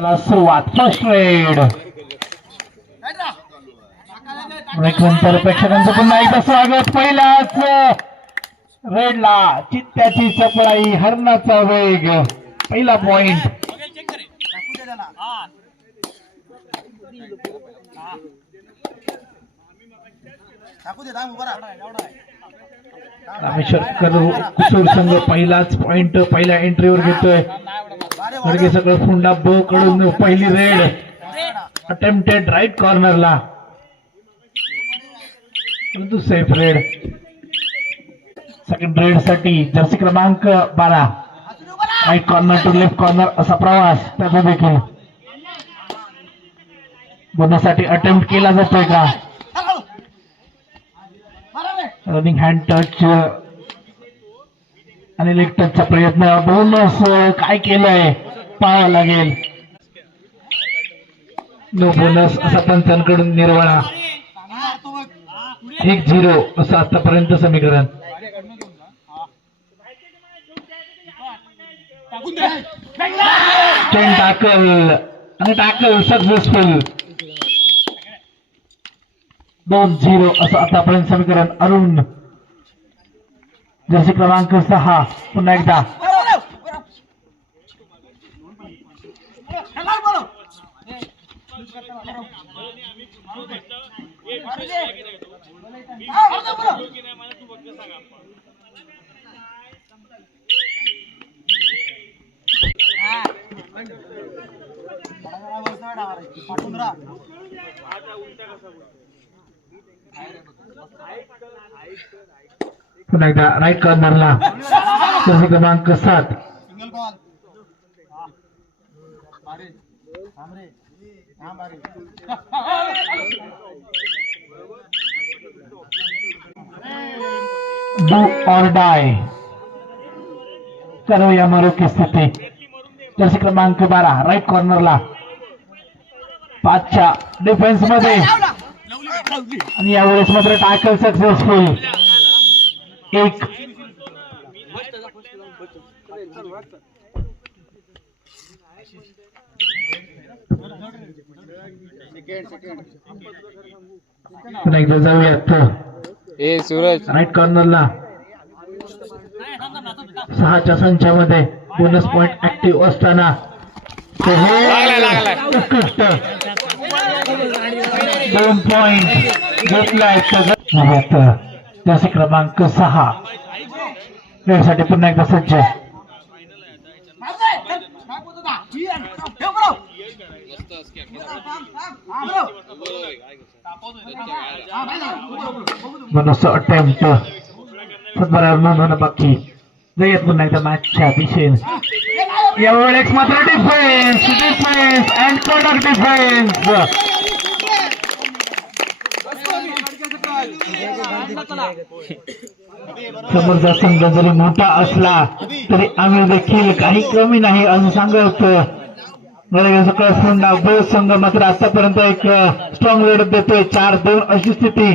सुरुवात first red नंतर प्रेक्षकांचं पुन्हा एकदा स्वागत. पहिलाच रेडला चित्त्याची चपळाई हरणाचा वेग पहिला पॉइंट. रामेश्वर कुसूर संघ पहिलाच पॉइंट पहिल्या एंट्रीवर घेतोय. वरगे सगळं फुंडा ब कडून पहिली रेड अटेम्प्टेड राईट कॉर्नरला परंतु सेफ रेड. सेकंड रेड साठी जर्सी क्रमांक 12 right corner to left corner असा प्रवास त्याचा देखील बोनससाठी अटेम्प्ट केला जातोय का. रनिंग हँड टच आणि लेग टचचा प्रयत्न. बोनस काय केलंय पाहावं लागेल. नो बोनस असा पंचांकडून निर्वाळा. 1-0 असं आतापर्यंत समीकरण. चेन टाकल आणि टाकल सक्सेसफुल. 2-0 असं आतापर्यंत समीकरण. अरुण जर्सी क्रमांक 6 पुन्हा एकदा पुन्हा एकदा राईट कॉर्नरला जर्सी क्रमांक 7 डू और डाय करो या मरो की स्थिती. जर्सी क्रमांक 12 राईट कॉर्नरला 5च्या डिफेन्स मध्ये आणि यावेळेस मात्र टॅकल सक्सेसफुल. 1 एकदा जाऊयात. सूरज राईट कॉर्नरला 6च्या संचामध्ये बोनस पॉइंट ऍक्टिव्ह असताना 2 पॉइंट घेतलाय. जर्सी क्रमांक 6 खेळसाठी पुन्हा एकदा सज्ज. बोनस अटेम्प्ट सदबरावर नोंदवणं बाकी. जाऊयात पुन्हा एकदा मॅचच्या दिशेने. यावेळेस मात्र डिफेन्स अँड कडक डिफेन्स. समोरचा संघ जरी मोठा असला तरी आम्ही देखील काही कमी नाही असं सांगत. बोस संघ मात्र आतापर्यंत एक स्ट्रॉंग लीड देतोय. 4-2 अशी स्थिती.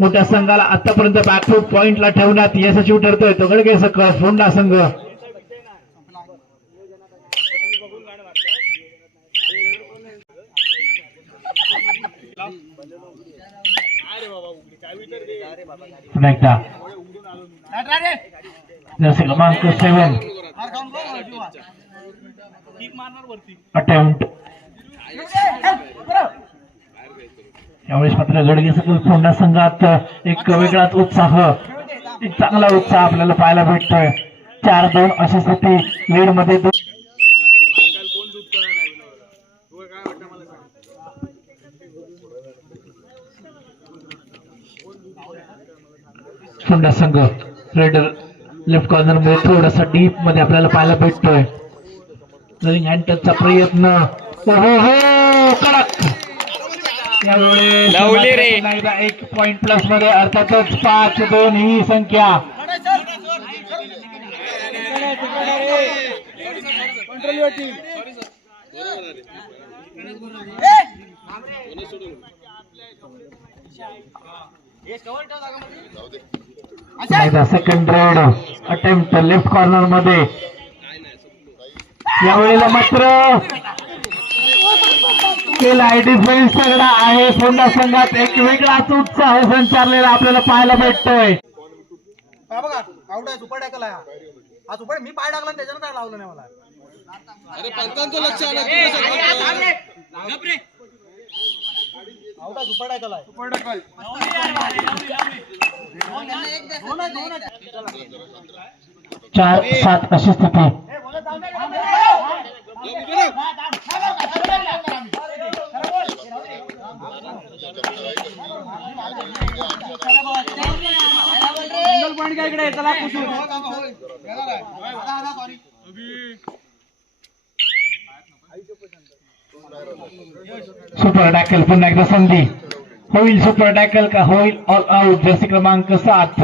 मोठ्या संघाला आतापर्यंत बॅकफूट पॉइंटला ठेवण्यात यशस्वी ठरतोय तो गडगे सकस फोंडा संघ. एकदा जर्सी क्रमांक 7 अटेम्प्ट. यावेळेस मात्र गडगे सकल फोंडा संघात एक वेगळाच उत्साह एक चांगला उत्साह आपल्याला पाहायला भेटतोय. 4-2 अशी स्थिती. लीड मध्ये फोंडा संघ रेडर लेफ्ट कॉर्नर मध्ये थोडासा डीप मध्ये आपल्याला पाहायला भेटतोय. रनिंग हँड टचचा प्रयत्न. कडक. यावेळेस 1 पॉइंट प्लस मध्ये अर्थातच 5-2 ही संख्या. Second red attempt left corner मध्ये यावेळेला मात्र केलाय डिफेन्स तगडा आहे. पुन्हा संघात एक वेगळाच उत्साह संचारलेला आपल्याला पाहायला भेटतोय. बघा आउट आहे, सुपर टॅकल आहे हा सुपर. मी पाय टाकला त्याच्यानं काय लावलं नाही मला. अरे पंचांचं लक्ष आलं आउट आहे, सुपर टॅकल आहे. सुपर टॅकल 4-7 अशी स्थिती. पॉईंट काय इकडे चला कुशू. सुपर टॅकल पुन्हा एकदा संधी. होईल सुपर टॅकल का होईल ऑल आउट. जर्सी क्रमांक 7.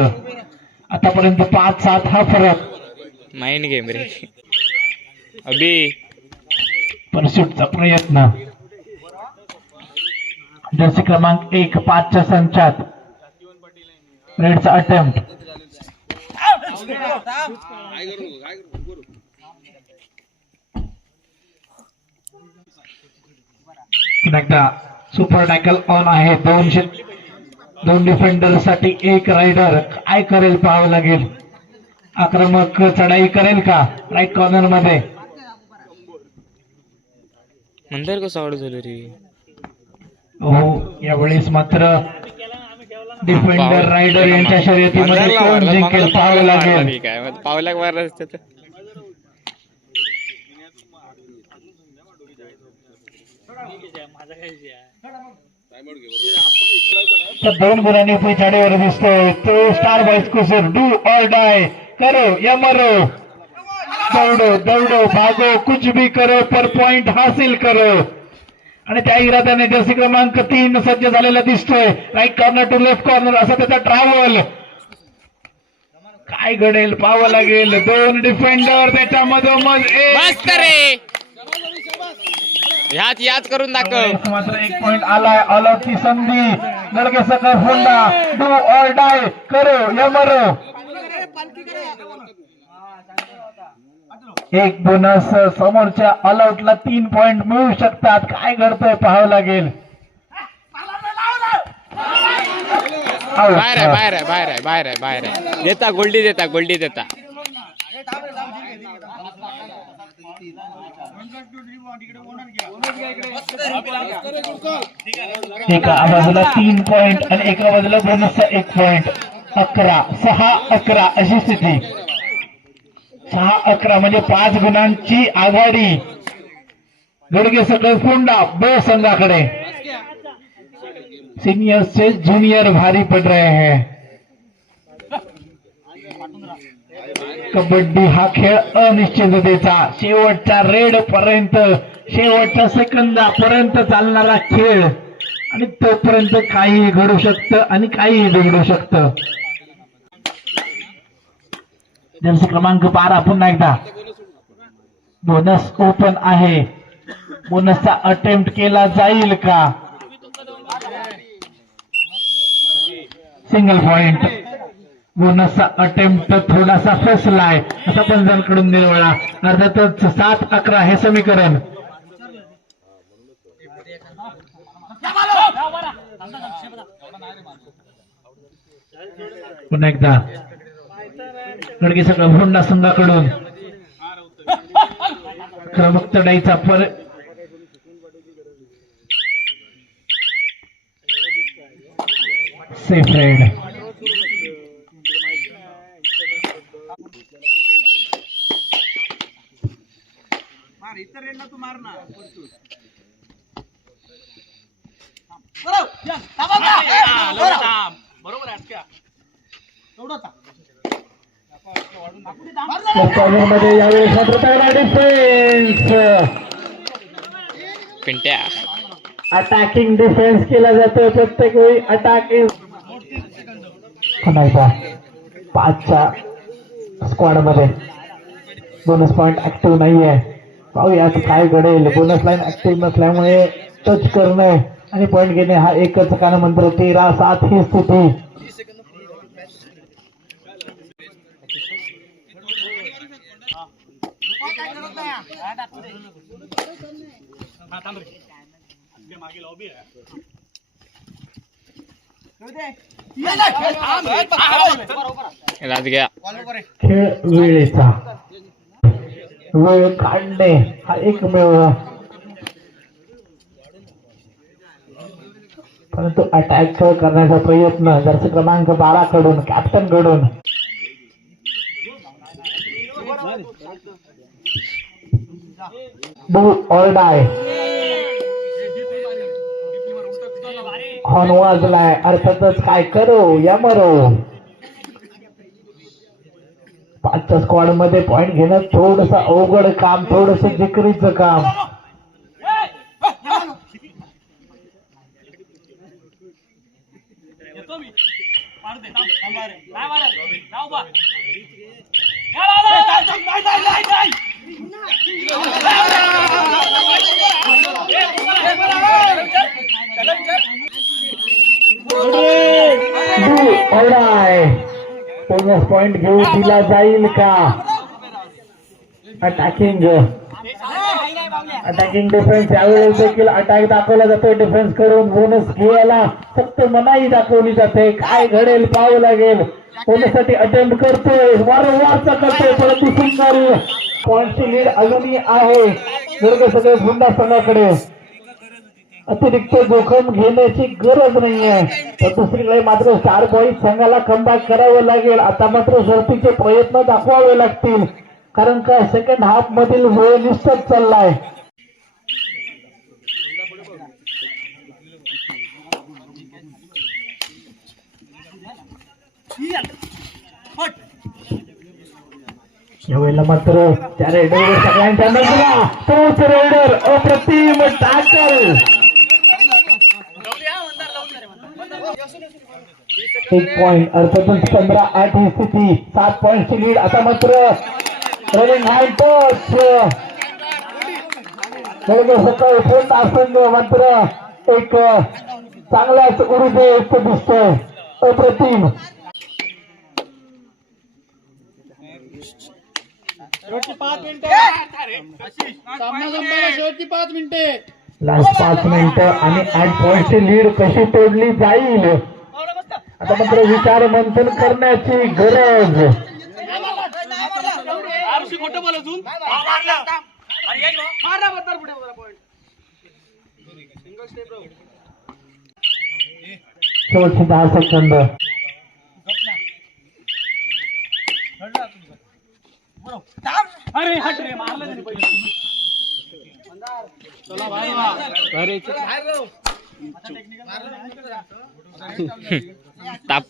आतापर्यंत 5-7 हा फरक. माइंड गेम रे अभि. परस्यूटचा प्रयत्न. जर्सी क्रमांक 1 5च्या संचात रेडचा अटेम्प्ट. पुन्हा एकदा सुपर टॅकल ऑन आहे. 2 डिफेंडर साठी 1 रायडर. काय करेल पाहावं लागेल. आक्रमक चढाई करेल का राईट कॉर्नर मध्ये. मंदार कसं आवड झालं रे. हो यावेळेस मात्र डिफेंडर रायडर यांच्या शर्यतीमध्ये कोण जिंकेल पाहावं लागेल. काय पावला मारला असतं. तर 2 गुणांनी पिछाडीवर दिसतोय तो स्टार बॉयज कुसर. डू और डाय करो या मरो. दौडो दौडो भागो कुछ भी करो पर पॉइंट हासिल करो. आणि त्या इराद्याने जर्सी क्रमांक 3 सज्ज झालेला दिसतोय. Right corner to left corner असा त्याचा ट्रॅव्हल. काय घडेल पाहावं लागेल. 2 डिफेंडर त्याच्या मधोमध मस्त रे. याच करून दाखव. मात्र 1 पॉइंट आलाय. ऑल आउटची संधी. नडगे सकर फोंडा. डू और डाय करो या मरो. 1 बोनस. समोरच्या ऑल आउटला 3 पॉइंट मिळू शकतात. काय घडतंय पाहावं लागेल. बाहेर आहे बाहेर आहे बाहेर आहे बाहेर आहे बाहेर आहे. देता गोल्डी देता गोल्डी देता. एका बाजूला 3 पॉइंट आणि एका बाजूला बोनसचा 1 पॉइंट. 11-6-11 अशी स्थिती. 6-11 म्हणजे 5 गुणांची आघाडी गडगे सकल फोंडा ब संघाकडे. सीनियर से जूनियर भारी पड़ रहे हैं. कबड्डी हा खेळ अनिश्चिततेचा. शेवटच्या रेड पर्यंत शेवटच्या सेकंदापर्यंत चालणारा खेळ. आणि तोपर्यंत काहीही घडू शकतं आणि काहीही बिघडू शकतं. जर्सी क्रमांक 12 पुन्हा एकदा. बोनस ओपन आहे. बोनसचा अटेम्प्ट केला जाईल का. Single point. बोनसचा अटेम्प्ट थोडासा फसलाय असा पंजांकडून निर्वळा. अर्थातच 7-11 हे समीकरण. पुन्हा एकदा गडगे सगळं होंडा संघाकडून क्रमक चढाईचा सेफ राईड. इतर रेडला तू मार ना. बरोबर आहे. मध्ये यावेळी डिफेन्स. पिंट्या अटॅकिंग डिफेन्स केला जातो प्रत्येक वेळी. अटॅकिंग पुन्हा एकदा 5च्या स्क्वॉड मध्ये बोनस पॉइंट ऍक्टिव्ह नाहीये. पाहूयात काय घडेल. बोनस लाईन ऍक्टिव्ह नसल्यामुळे टच करणे आणि पॉइंट घेणे हा एकच कानमंत्र. 13-7 ही स्थिती. राजग्या खेळ वेळेचा वेळ काढणे हा एकमेव परंतु अटॅक करण्याचा प्रयत्न जर्सी क्रमांक 12 कडून कॅप्टन कडून डू ऑर डाय हॉर्न वाजलाय अर्थातच काय करो या मरो 5च्या स्क्वॉड मध्ये पॉइंट घेणं थोडस अवघड काम थोडस जिकरीचं काम बोनस पॉइंट घेऊ दिला जाईल का अटॅकिंग डिफेन्स यावेळेस देखील अटॅक दाखवला जातो डिफेन्स करून बोनस घ्यायला फक्त मनाई दाखवली जाते काय घडेल पाहावं लागेल बोनससाठी अटेम्प्ट करतोय वारंवार करतोय परंतु सुंदर पॉइंटची लीड अजूनही आहे वर्ग सगळे गुंडा संघाकडे अतिरिक्त जोखम घेण्याची गरज नाहीये तर दुसरीकडे मात्र स्टार बॉईज संघाला कमबॅक करावं लागेल आता मात्र शर्तीचे प्रयत्न दाखवावे लागतील कारण का सेकंड हाफ मधील वेळ निश्चित चाललाय यावेळेला मात्र त्या रेडर सगळ्यांच्या नजरा तोच रेडर अप्रतिम टॅकल एक पॉइंट अर्थातच 15-8 ही स्थिती 7 पॉइंटची लीड आता मात्र रनिंग हँड टच सकाळी फोन संघ मात्र एक चांगलाच ऊर्जेयुक्त दिसतोय अप्रतिम लास्ट 5 मिनिटं आणि 8 पॉइंटची लीड कशी तोडली जाईल आता मात्र विचार मंथन करण्याची गरज शेवटचे 10 सेकंद ताप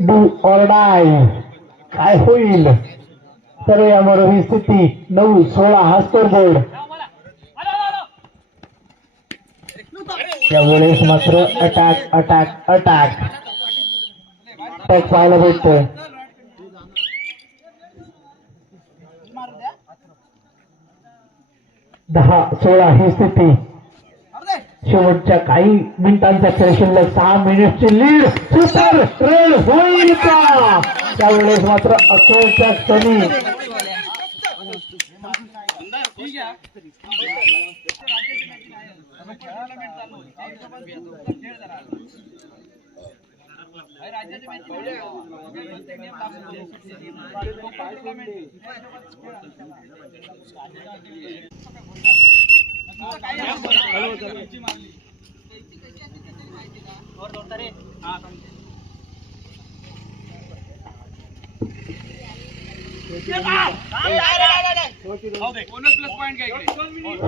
डू ऑर डाय काय होईल तर यावर ही स्थिती 9-16 हा स्कोर बोर्ड यावेळेस मात्र अटॅक अटॅक अटॅक अटॅक पाहायला भेटतोय 10-16 ही स्थिती शेवटच्या काही मिनिटांचा खेळ शिल्लक 6 मिनिटची लीड सुपर रेड होईल का त्यावेळेस मात्र अखेरच्या क्षणी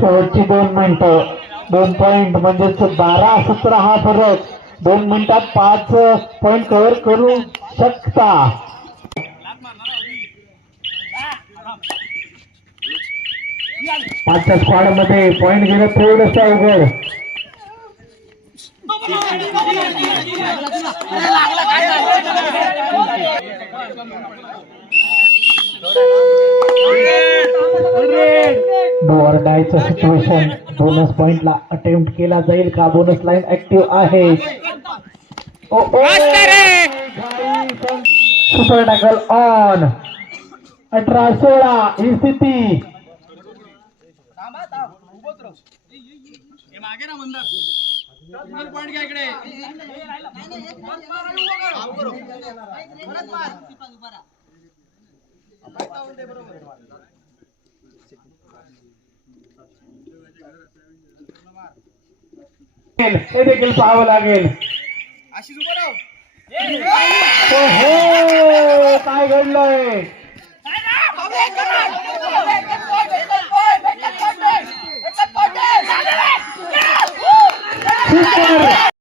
शेवटची 2 मिनिटं 2 पॉइंट म्हणजेच 12-17 हा फरक 2 मिनिटात 5 पॉइंट कव्हर करू शकता पाचच्या स्क्वॉड मध्ये पॉइंट घेणं थोडंसं अवघड डू ऑर डायचं सिच्युएशन बोनस पॉइंटला अटेम्प्ट केला जाईल का? बोनस लाईन ऍक्टिव्ह आहे. Super tackle on. 18-16 ही स्थिती. मागे ना मंदार पॉइंट घ्या इकडे. हे देखील पाहावं लागेल. आशिष उभं राव. हो काय घडलंय? सुपर